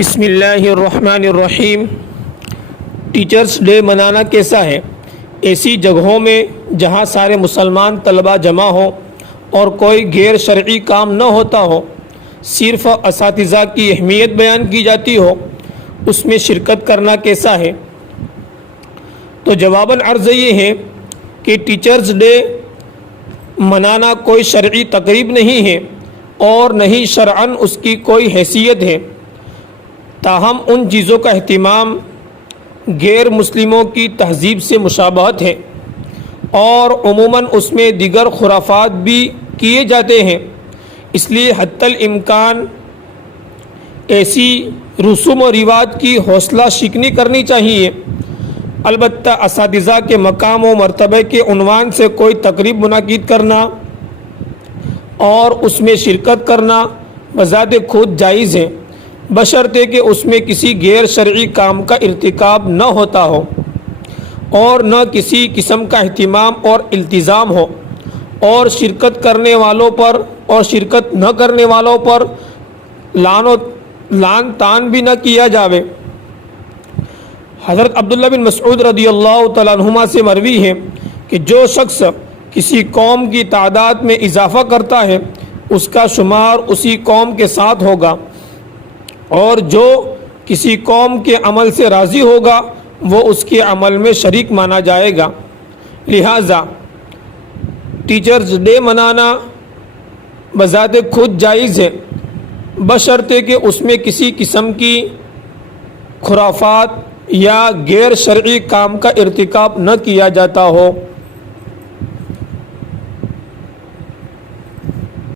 بسم اللہ الرحمن الرحیم۔ ٹیچرز ڈے منانا کیسا ہے؟ ایسی جگہوں میں جہاں سارے مسلمان طلباء جمع ہوں اور کوئی غیر شرعی کام نہ ہوتا ہو، صرف اساتذہ کی اہمیت بیان کی جاتی ہو، اس میں شرکت کرنا کیسا ہے؟ تو جواباً عرض یہ ہے کہ ٹیچرز ڈے منانا کوئی شرعی تقریب نہیں ہے اور نہ ہی شرعاً اس کی کوئی حیثیت ہے، تاہم ان چیزوں کا اہتمام غیر مسلموں کی تہذیب سے مشابہت ہے اور عموماً اس میں دیگر خرافات بھی کیے جاتے ہیں، اس لیے حتی الامکان ایسی رسوم و رواج کی حوصلہ شکنی کرنی چاہیے۔ البتہ اساتذہ کے مقام و مرتبے کے عنوان سے کوئی تقریب منعقد کرنا اور اس میں شرکت کرنا بذات خود جائز ہے، بشرطے کہ اس میں کسی غیر شرعی کام کا ارتکاب نہ ہوتا ہو اور نہ کسی قسم کا اہتمام اور التزام ہو، اور شرکت کرنے والوں پر اور شرکت نہ کرنے والوں پر لعن طعن بھی نہ کیا جاوے۔ حضرت عبداللہ بن مسعود رضی اللہ تعالیٰ عنہما سے مروی ہے کہ جو شخص کسی قوم کی تعداد میں اضافہ کرتا ہے اس کا شمار اسی قوم کے ساتھ ہوگا، اور جو کسی قوم کے عمل سے راضی ہوگا وہ اس کے عمل میں شریک مانا جائے گا۔ لہٰذا ٹیچرز ڈے منانا بذات خود جائز ہے، بشرطے کہ اس میں کسی قسم کی خرافات یا غیر شرعی کام کا ارتکاب نہ کیا جاتا ہو۔